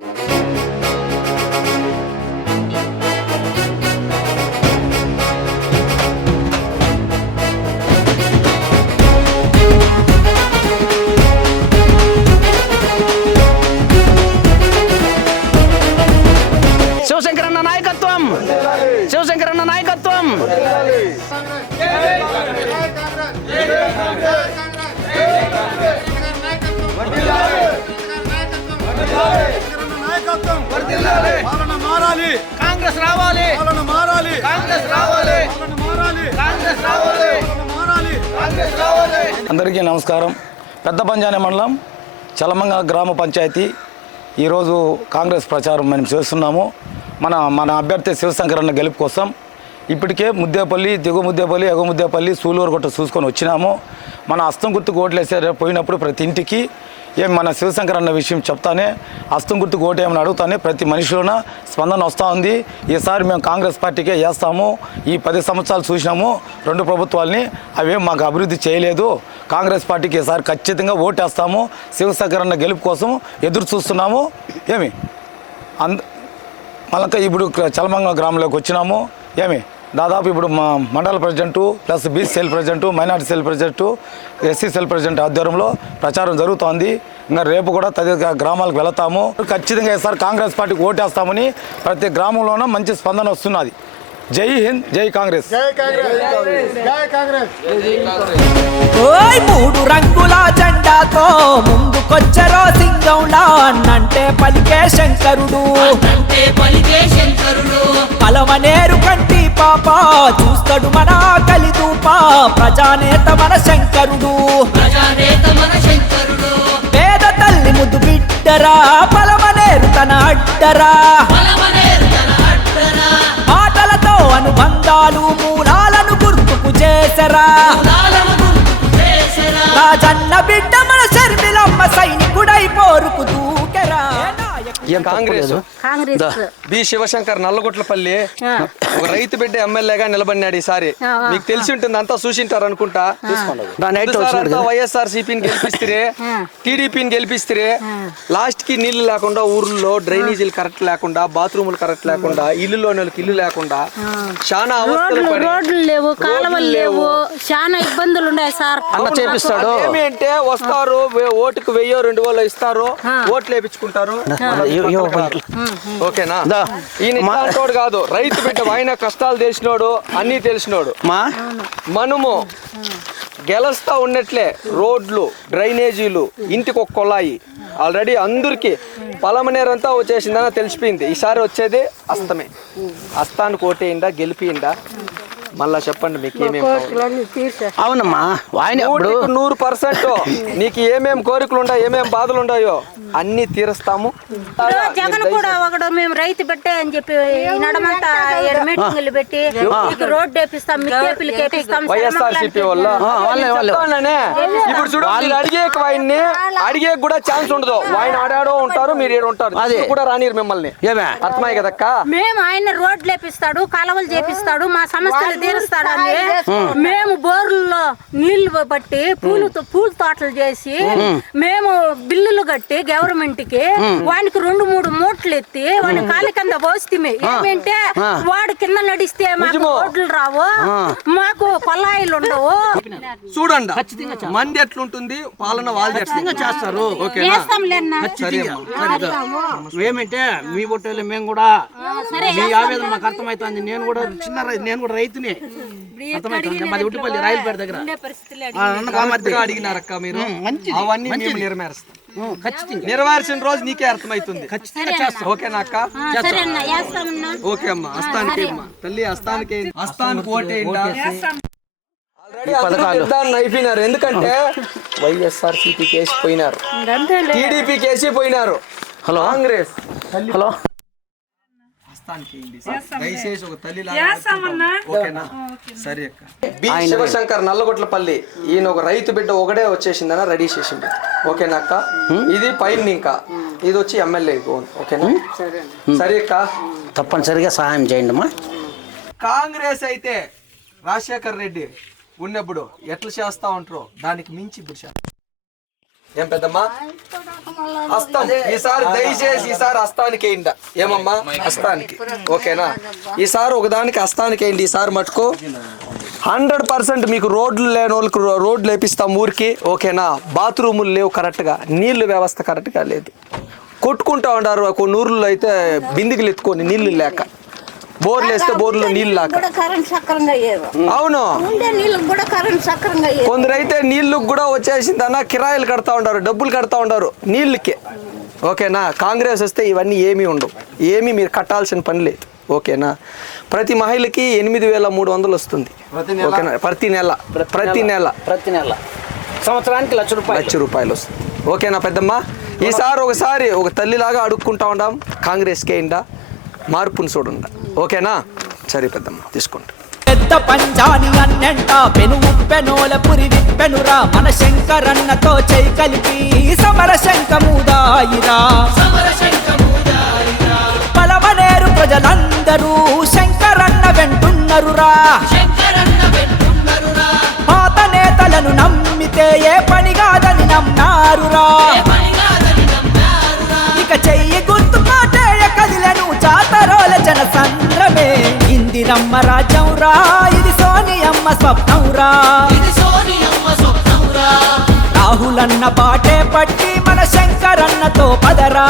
శివశంకరన్న అందరికీ నమస్కారం. పెద్ద పంజాని మండలం చలమంగ గ్రామ పంచాయతీ. ఈరోజు కాంగ్రెస్ ప్రచారం మనం చేస్తున్నాము. మన మన అభ్యర్థి శివశంకరన్న గెలుపు కోసం ఇప్పటికే ముద్దేపల్లి దిగువ ముద్దేపల్లి ఎగువ ముద్దేపల్లి సూలూరుగుట్ట చూసుకొని వచ్చినాము. మన హస్తం గుర్తుకు ఓట్లు వేసే పోయినప్పుడు ప్రతి ఇంటికి ఏం మన శివశంకర్ అన్న విషయం చెప్తానే అస్తం గుర్తుకు ఓటేమని అడుగుతానే ప్రతి మనిషిలోన స్పందన వస్తూ ఉంది. ఈసారి మేము కాంగ్రెస్ పార్టీకే వేస్తాము ఈ పది సంవత్సరాలు చూసినాము రెండు ప్రభుత్వాలని అవేం మాకు అభివృద్ధి చేయలేదు. కాంగ్రెస్ పార్టీకి ఈసారి ఖచ్చితంగా ఓటేస్తాము శివశంకర్ అన్న గెలుపు కోసం ఎదురు చూస్తున్నాము. ఏమి? అంద మళ్ళీ ఇప్పుడు చలమంగ గ్రామంలోకి వచ్చినాము. ఏమి? దాదాపు ఇప్పుడు మా మండల president plus BC cell president minority cell president SC cell president ఆధ్వర్యంలో ప్రచారం జరుగుతోంది. ఇంకా రేపు కూడా తదితర గ్రామాలకు వెళతాము. ఖచ్చితంగా ఈసారి కాంగ్రెస్ పార్టీకి ఓటేస్తామని ప్రతి గ్రామంలోనూ మంచి స్పందన వస్తున్నది. జై హింద్ జై కాంగ్రెస్. జై కాంగ్రెస్. జై కాంగ్రెస్. ఓయ్ మూడు రంగుల జెండాతో ముందుకొచ్చరో సింగంలా అన్నంటే పలికే శంకరుడు. అంటే పలికే శంకరుడు. పలమనేరు కంటి పాప చూస్తాడు మన కలిదూప ప్రజానేత మన శంకరుడు. ప్రజానేత మన శంకరుడు. పేద తల్లి ముద్దు బిడ్డరా పలమనేరు తన అడ్డరా. బలమనేరు తన అడ్డరా అనుబంధాలు మూలాలను గుర్తుకు చేసరా. రాజన్న బిడ్డ మన Sharmilamma దూకెరా Congress. Congress. B Shivashankar Nallagotlapalli ఒక రైతు బిడ్డ ఎమ్మెల్యేగా నిలబడినాడు ఈసారి. మీకు తెలిసి ఉంటుంది అంతా చూసింటారు అనుకుంటా. వైఎస్ఆర్ సిపిని గెలిపిస్తే టీడీపీని గెలిపిస్తే లాస్ట్కి నీళ్ళు లేకుండా ఊర్లో డ్రైనేజీలు కరెక్ట్ లేకుండా బాత్రూములు కరెక్ట్ లేకుండా ఇల్లులో వాళ్ళకి ఇల్లు లేకుండా చాలా రోడ్లు లేవు కాలువలు లేవు. చాలా ఇబ్బందులు ఉన్నాయి సార్. చేపిస్తాడు. ఏమి అంటే వస్తారు ఓటుకు వెయ్యో రెండు వేలు ఇస్తారు ఓట్లు వేపించుకుంటారు. ఓకేనా? ఈయన ఇట్లాంటోడు కాదు. రైతు బిడ్డ ఆయన కష్టాలు తెలిసినోడు అన్ని తెలిసినోడు. మా? మనము గెలుస్తా ఉన్నట్లే రోడ్లు డ్రైనేజీలు ఇంటికి ఒక కొలాయి. ఆల్రెడీ అందరికి పలమనేరంతా వచ్చేసిందని తెలిసిపోయింది. ఈసారి వచ్చేది అస్తమే. అస్తానికి ఓటేయండా గెలిపియండా మళ్ళా చెప్పండి మీకు ఏమేమి? అవునమ్మా ఆయన ఇప్పుడు నూరు పర్సెంట్. నీకు ఏమేం కోరికలు ఉన్నాయో ఏమేం బాధలు ఉన్నాయో అన్ని తీరుస్తాము. జగన్ కూడా ఒకడు మేము రైతు పెట్టే అని చెప్పి నడమంతా మీటింగులు పెట్టి మీకు రోడ్డు వేపిస్తాం మీకు కేపులు కేపిస్తాం వైఎస్ఆర్ సిపి వల్ల. ఇప్పుడు చూడు అడిగే ఆయన్ని అడిగే కూడా ఛాన్స్ ఉండదు. ఆయన ఆడాడో ఉంటారు మీరు ఏడు ఉంటారు. అదే. కూడా రానిరు మిమ్మల్ని. ఏమే? అర్థమయ్య కదక్క? మేము ఆయన రోడ్లు వేపిస్తాడు కాలువలు చేపిస్తాడు మా సమస్యలు తీరుస్తాడని మేము బోర్లలో నీళ్ళు బట్టి పూలు పూల తోటలు చేసి మేము బిల్లులు కట్టి గవర్నమెంట్కి వానికి రెండు మూడు మూటలు ఎత్తి వాని కాలి కింద పోస్తే ఏమంటే వాడు కింద నడిస్తే మాకు? రోడ్లు రావు మాకు కొల్లాయిలు ఉండవు. చూడండి మంది ఎట్లుంటుంది పాలన వాళ్ళు చేస్తారు సరే అమ్మా. ఏమంటే మీ బొట్టేలు మేము కూడా మీ ఆవేదన మాకు అర్థమవుతుంది. నేను కూడా చిన్న నేను కూడా రైతునే. అర్థమవుతుంది. మాది ఉట్టిపల్లి రాయలపేట దగ్గర. అడిగినారక్క మీరు. అవన్నీ మేము. నెరవేరుస్తాం. ఖచ్చితంగా. నెరవేర్చిన రోజు నీకే అర్థమవుతుంది. ఓకేనా అక్క? సరే అన్న. వేస్తామన్నా? ఓకే అమ్మా. అస్తానికి అమ్మా. తల్లి అస్తానికి అస్తానికి అయిపోయినారు. ఎందుకంటే వైఎస్ఆర్ సిపి కేసి పోయినారు. టీడీపీ కేసి పోయినారు. హలో. కాంగ్రెస్. హలో. హస్తానికి వేయండి సార్. దయచేసి ఒక తల్లి ఓకేనా? సరే అక్క. బి శివశంకర్ నల్లగొట్లపల్లి. ఈయన ఒక రైతు బిడ్డ ఒకడే వచ్చేసిందన రెడీ చేసింది ఓకేనా అక్క? ఇది పైన ఇంకా. ఇది వచ్చి ఎమ్మెల్యే ఓకేనా? సరే అక్క. తప్పనిసరిగా సహాయం చేయండి అమ్మా కాంగ్రెస్ అయితే రాజశేఖర్ రెడ్డి ఉన్నప్పుడు ఎట్లా చేస్తా ఉంటారో దానికి మించి ఇప్పుడు ఏం పెద్దమ్మా? హస్తం ఈసారి దయచేసి ఈసారి హస్తానికి వేయండి. ఏమమ్మా? హస్తానికి ఓకేనా? ఈసారి ఒకదానికి హస్తానికి వేయండి. ఈసారి మటుకు హండ్రెడ్ పర్సెంట్ మీకు రోడ్లు లేని వాళ్ళకి రోడ్లు వేపిస్తాం ఊరికి. ఓకేనా? బాత్రూములు లేవు కరెక్ట్గా. నీళ్ళు వ్యవస్థ కరెక్ట్గా లేదు. కొట్టుకుంటా ఉండారు. కొన్ని ఊర్లో అయితే బిందికలు ఎత్తుకొని నీళ్ళు లేక. బోర్లు వేస్తే బోర్లో నీళ్ళు లేక కూడా కరెంట్ సక్రంగా అయ్యేది. అవును. ఉండే నీళ్ళకి కూడా కరెంట్ సక్రంగా అయ్యేది. కొందరైతే నీళ్ళకి కూడా వచ్చేసింది అన్న కిరాయిలు కడతా ఉంటారు డబ్బులు కడతా ఉంటారు నీళ్ళకి. ఓకేనా? కాంగ్రెస్ వస్తే ఇవన్నీ ఏమీ ఉండవు ఏమీ మీరు కట్టాల్సిన పని లేదు. ఓకేనా? ప్రతి మహిళకి ఎనిమిది వేల మూడు వందలు వస్తుంది. ఓకేనా? ప్రతి నెల. ప్రతి నెల. ప్రతి నెల. సంవత్సరానికి లక్ష రూపాయలు. లక్ష రూపాయలు వస్తుంది. ఓకేనా పెద్దమ్మ? ఈసారి ఒకసారి ఒక తల్లిలాగా అడుక్కుంటా ఉండాం. కాంగ్రెస్కి అయిందా మార్పును చూడండి. ఓకేనా? సరే పెద్దమ్మ తీసుకోండి. పెద్ద పంజాని అన్నెంట పెను ఉప్పెనోల పురి విప్పెనురా మన శంకరన్నతో చై కలిపి సమర శంకముదాయిరా సమర ప్రజలందరూ శంకరన్న వెంటున్నరురా. ఇందిరమ్మ రాజ్యం రా ఇది సోనియమ్మ స్వప్నం రా రాహులన్న బాటే పట్టి మన శంకరన్నతో పదరా.